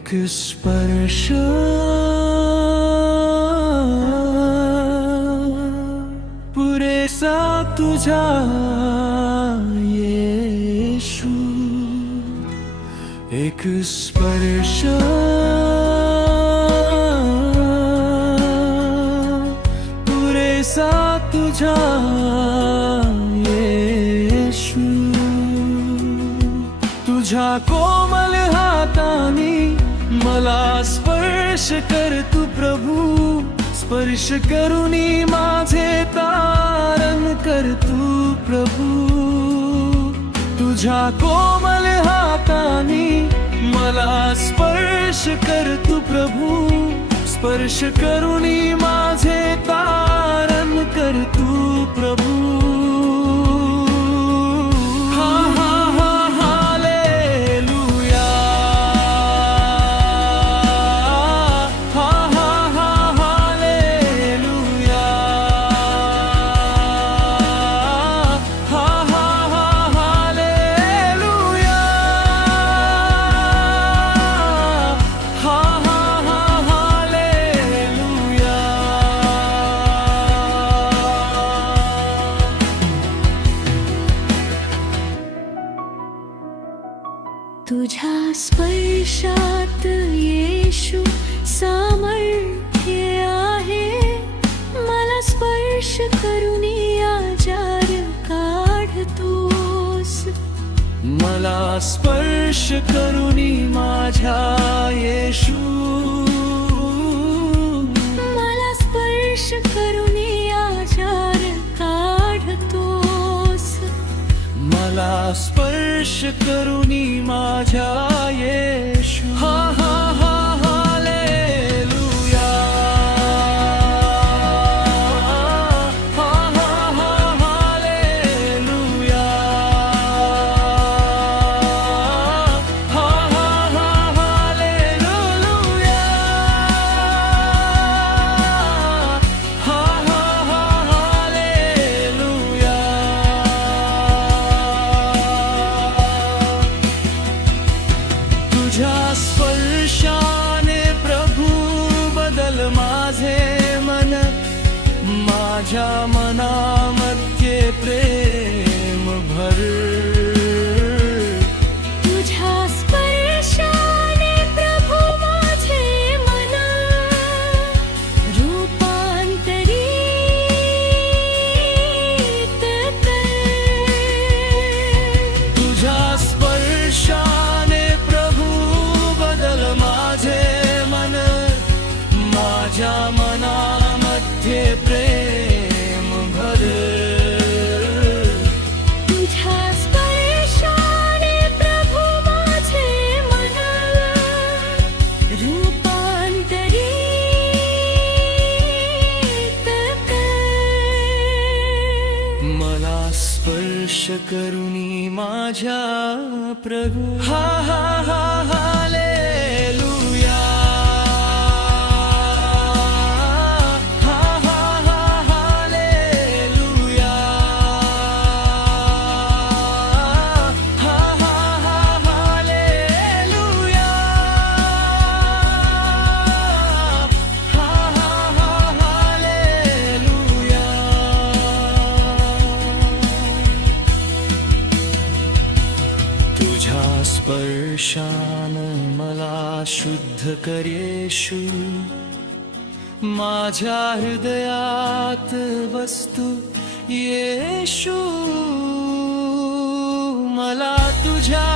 एक स्पर्श पुरेसा तुझा येशू, एक स्पर्श पुरेसा तुझा येशू। तुझ्या कोमल हातानी मला स्पर्श कर तू प्रभू, स्पर्श करुनी माझे तारण कर तू प्रभू। तुझ्या कोमल हातानी मला स्पर्श कर तू प्रभू, स्पर्श करुनी माझे तारण कर तू प्रभू। तुझ्या स्पर्शात येशू सामर्थ्य आहे, मला स्पर्श करुनी आजार काढतोस। मला स्पर्श करुनी माझ्या येशू, मला स्पर्श करुनी आजार काढतोस। मला स्पर्श करुनी माझ्या येशू। हा हा हा हालेलुया, हा हा हा हालेलुया, हा हा हा हालेलुया, हा हा हा हालेलुया। तुझ्या स्पर्शाने प्रभू बदल माझे मन, माझ्या मनामध्ये प्रेम भर। तुझ्या स्पर्शाने प्रभू माझे मन रूपांतरित कर। तुझ्या स्पर्शाने प्रभू बदल माझे मन, माझ्या मनामध्ये प्रेम भर। तुझ्या स्पर्शाने प्रभू माझे मन रूपांतरित कर। मला स्पर्श करुनी माझ्या प्रभू। हा हा हा हालेलुया, हा हा हा हालेलुया, हा हा हा हालेलुया, हा हा हा हालेलुया। तुझ्या स्पर्शान मला शुद्ध कर येशू, माझ्या हृदयात वस्तू येशू। मला तुझ्या